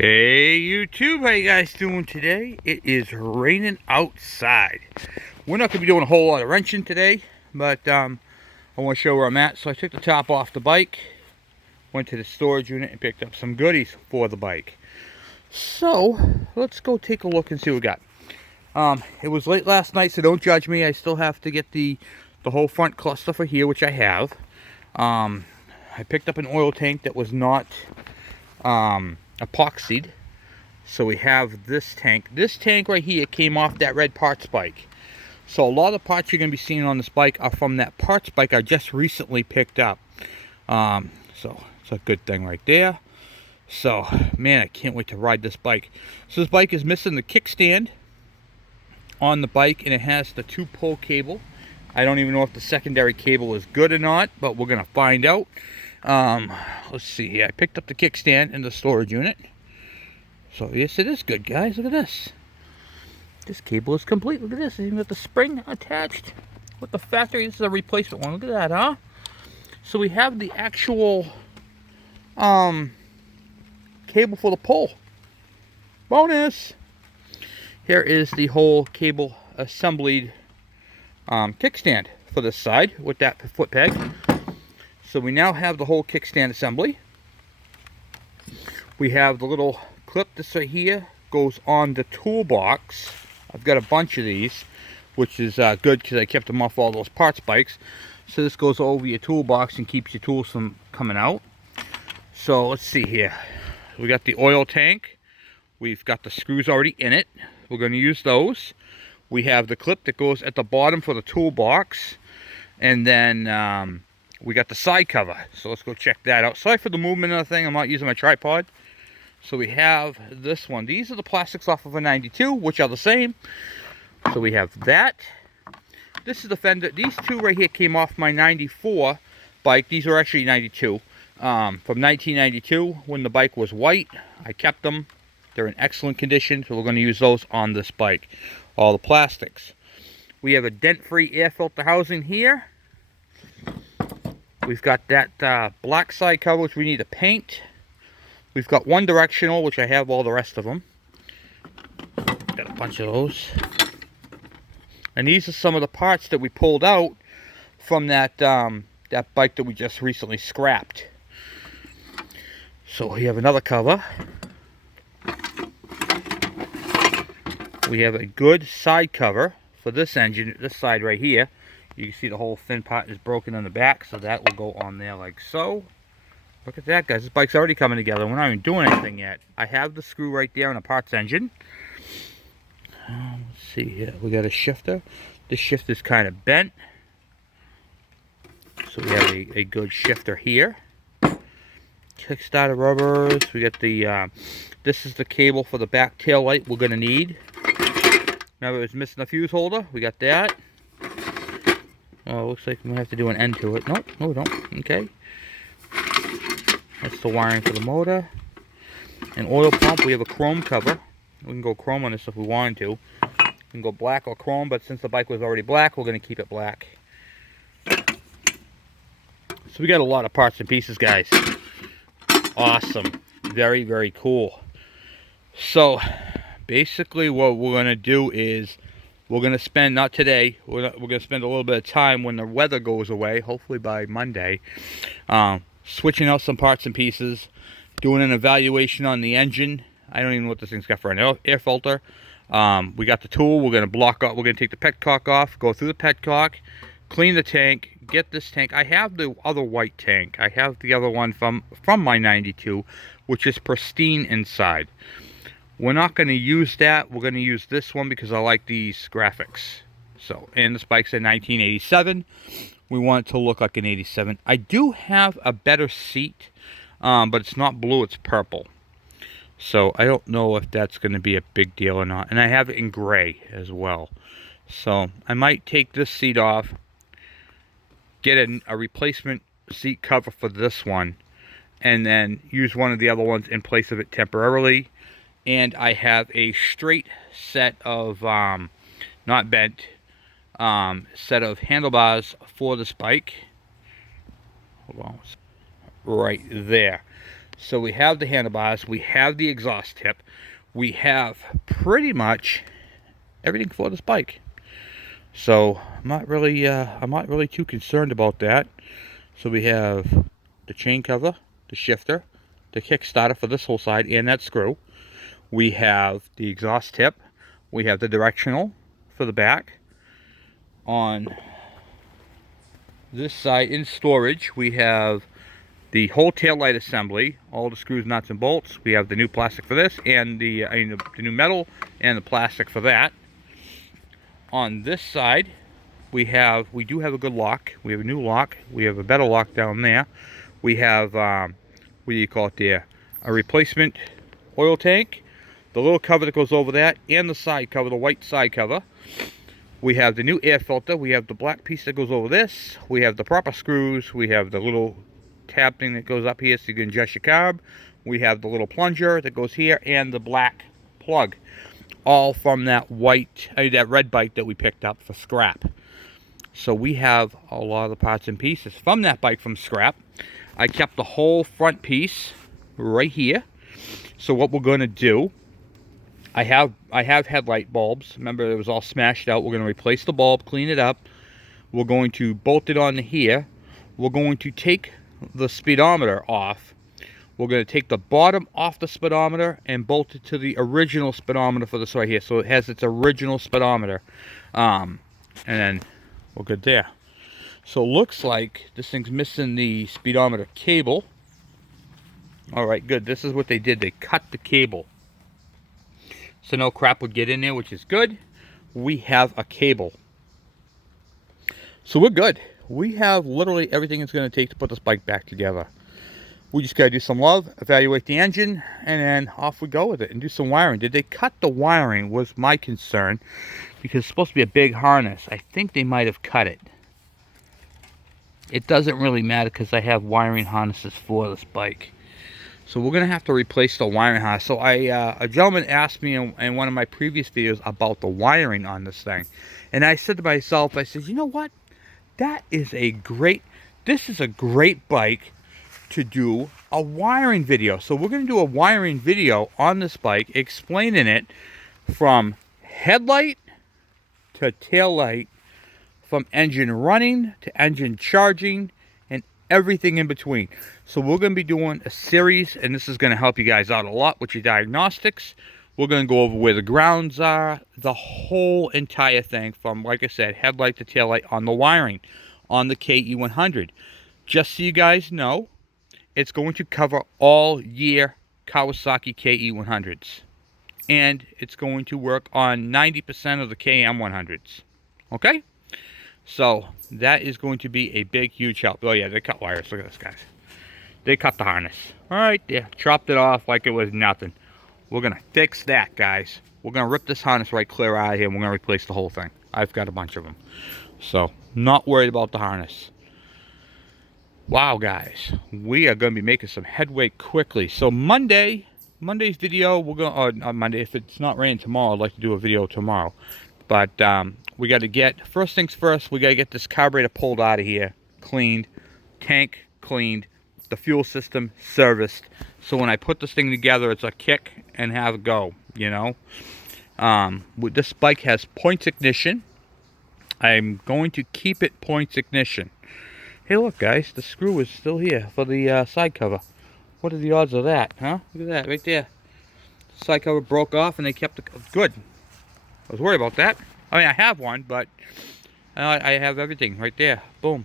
Hey YouTube, how you guys doing today? It is raining outside. We're not going to be doing a whole lot of wrenching today, but I want to show where I'm at. So I took the top off the bike, went to the storage unit and picked up some goodies for the bike. So let's go take a look and see what we got. It was late last night, so don't judge me. I still have to get the whole front cluster for here, which I have. I picked up an oil tank that was not epoxied. So we have this tank. This tank right here came off that red parts bike. So a lot of the parts you're going to be seeing on this bike are from that parts bike I just recently picked up. So it's a good thing right there. So, man, I can't wait to ride this bike. So this bike is missing the kickstand on the bike, and it has the 2-pole cable. I don't even know if the secondary cable is good or not, but we're going to find out. Let's see here. I picked up the kickstand in the storage unit. So yes, it is good, guys. Look at this. This cable is complete. Look at this. Even got the spring attached with the factory. This is a replacement one. Look at that, huh? So we have the actual cable for the pole. Bonus. Here is the whole cable assembled kickstand for this side with that foot peg. So we now have the whole kickstand assembly. We have the little clip. This right here goes on the toolbox. I've got a bunch of these, which is good because I kept them off all those parts bikes. So this goes over your toolbox and keeps your tools from coming out. So let's see here. We got the oil tank. We've got the screws already in it. We're going to use those. We have the clip that goes at the bottom for the toolbox. And then we got the side cover. So let's go check that out. Sorry for the movement of the thing. I'm not using my tripod. So we have this one. These are the plastics off of a 92, which are the same. So we have that. This is the fender. These two right here came off my 94 bike. These are actually 92. From 1992, when the bike was white. I kept them. They're in excellent condition, so we're going to use those on this bike. All the plastics. We have a dent-free air filter housing here. We've got that black side cover, which we need to paint. We've got one directional, which I have all the rest of them. Got a bunch of those. And these are some of the parts that we pulled out from that that bike that we just recently scrapped. So we have another cover. We have a good side cover for this engine, this side right here. You can see the whole fin part is broken on the back, so that will go on there like so. Look at that, guys. This bike's already coming together. We're not even doing anything yet. I have the screw right there in the parts engine. Let's see here. We got a shifter. This shifter's kind of bent. So we have a good shifter here. Kickstarter rubbers. We got the, this is the cable for the back tail light we're going to need. Remember, it was missing a fuse holder. We got that. Oh, looks like we have to do an end to it. Nope, no we don't. Okay. That's the wiring for the motor. An oil pump. We have a chrome cover. We can go chrome on this if we wanted to. We can go black or chrome, but since the bike was already black, we're going to keep it black. So we got a lot of parts and pieces, guys. Awesome. Very, very cool. So, basically what we're going to do is we're going to spend, not today, we're going to spend a little bit of time when the weather goes away, hopefully by Monday, switching out some parts and pieces, doing an evaluation on the engine. I don't even know what this thing's got for an air filter. We got the tool. We're going to block up. We're going to take the petcock off, go through the petcock, clean the tank, get this tank. I have the other white tank. I have the other one from my 92, which is pristine inside. We're not going to use that. We're going to use this one because I like these graphics. So, and this bike's a 1987. We want it to look like an 87. I do have a better seat, but it's not blue, it's purple. So I don't know if that's going to be a big deal or not. And I have it in gray as well. So I might take this seat off, get a replacement seat cover for this one, and then use one of the other ones in place of it temporarily. And I have a straight set of, not bent, set of handlebars for this bike. Hold on. Right there. So we have the handlebars, we have the exhaust tip, we have pretty much everything for this bike. So I'm not really too concerned about that. So we have the chain cover, the shifter, the kickstarter for this whole side and that screw. We have the exhaust tip. We have the directional for the back. On this side in storage, we have the whole tail light assembly, all the screws, nuts, and bolts. We have the new plastic for this, and the new metal and the plastic for that. On this side, we do have a good lock. We have a new lock. We have a better lock down there. We have what do you call it there? A replacement oil tank, the little cover that goes over that, and the side cover, the white side cover. We have the new air filter. We have the black piece that goes over this. We have the proper screws. We have the little tab thing that goes up here so you can adjust your carb. We have the little plunger that goes here and the black plug, all from that that red bike that we picked up for scrap. So we have a lot of the parts and pieces from that bike from scrap. I kept the whole front piece right here. So what we're going to do, I have headlight bulbs. Remember, it was all smashed out. We're going to replace the bulb, clean it up. We're going to bolt it on here. We're going to take the speedometer off. We're going to take the bottom off the speedometer and bolt it to the original speedometer for this right here, so it has its original speedometer. And then we're good there. So it looks like this thing's missing the speedometer cable. Alright, good. This is what they did. They cut the cable, so no crap would get in there, which is good. We have a cable. So we're good. We have literally everything it's going to take to put this bike back together. We just got to do some love, evaluate the engine, and then off we go with it and do some wiring. Did they cut the wiring was my concern, because it's supposed to be a big harness. I think they might have cut it. It doesn't really matter because I have wiring harnesses for this bike. So we're going to have to replace the wiring harness. So a gentleman asked me in one of my previous videos about the wiring on this thing. And I said to myself, I said, you know what? This is a great bike to do a wiring video. So we're going to do a wiring video on this bike, explaining it from headlight to tail light, from engine running to engine charging, and everything in between. So we're going to be doing a series, and this is going to help you guys out a lot with your diagnostics. We're going to go over where the grounds are, the whole entire thing, from, like I said, headlight to tail light on the wiring on the ke100. Just so you guys know, it's going to cover all year Kawasaki ke100s. And it's going to work on 90% of the KM100s. Okay? So that is going to be a big, huge help. Oh yeah, they cut wires. Look at this, guys. They cut the harness. Alright, they chopped it off like it was nothing. We're going to fix that, guys. We're going to rip this harness right clear out of here, and we're going to replace the whole thing. I've got a bunch of them. So, not worried about the harness. Wow, guys. We are going to be making some headway quickly. So, Monday's video, we're going to... on Monday, if it's not raining tomorrow, I'd like to do a video tomorrow. But, we got to get... First things first, we got to get this carburetor pulled out of here. Cleaned. Tank cleaned. The fuel system serviced, so when I put this thing together, it's a kick and have a go, you know. This bike has points ignition. I'm going to keep it points ignition. Hey, look, guys, the screw is still here for the side cover. What are the odds of that, huh? Look at that right there. The side cover broke off and they kept it good. I was worried about that. I mean, I have one, but I have everything right there. Boom.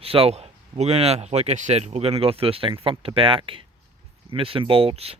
So we're gonna, like I said, we're gonna go through this thing front to back, missing bolts.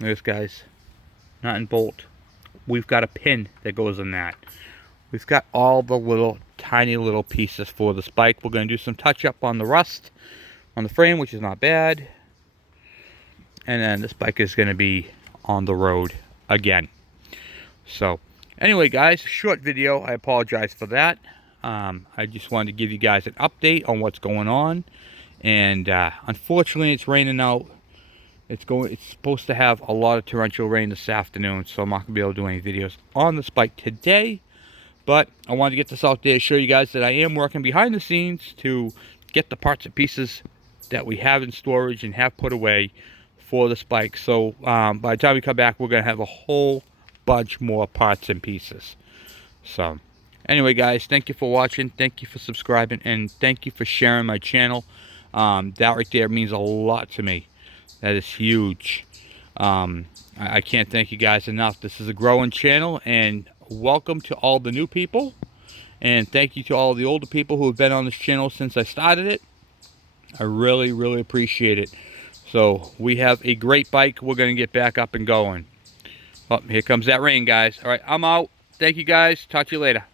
There's, guys, nut and bolt. We've got a pin that goes in that. We've got all the little, tiny little pieces for this bike. We're gonna do some touch up on the rust on the frame, which is not bad. And then this bike is gonna be on the road again. So, anyway, guys, short video. I apologize for that. I just wanted to give you guys an update on what's going on, and unfortunately it's raining out. It's supposed to have a lot of torrential rain this afternoon, so I'm not gonna be able to do any videos on this bike today. But I wanted to get this out there to show you guys that I am working behind the scenes to get the parts and pieces that we have in storage and have put away for this bike. So by the time we come back, we're going to have a whole bunch more parts and pieces. So anyway, guys, thank you for watching. Thank you for subscribing. And thank you for sharing my channel. That right there means a lot to me. That is huge. I can't thank you guys enough. This is a growing channel, and welcome to all the new people, and thank you to all the older people who have been on this channel since I started it. I really, really appreciate it. So we have a great bike. We're going to get back up and going. Oh, here comes that rain, guys. All right, I'm out. Thank you, guys. Talk to you later.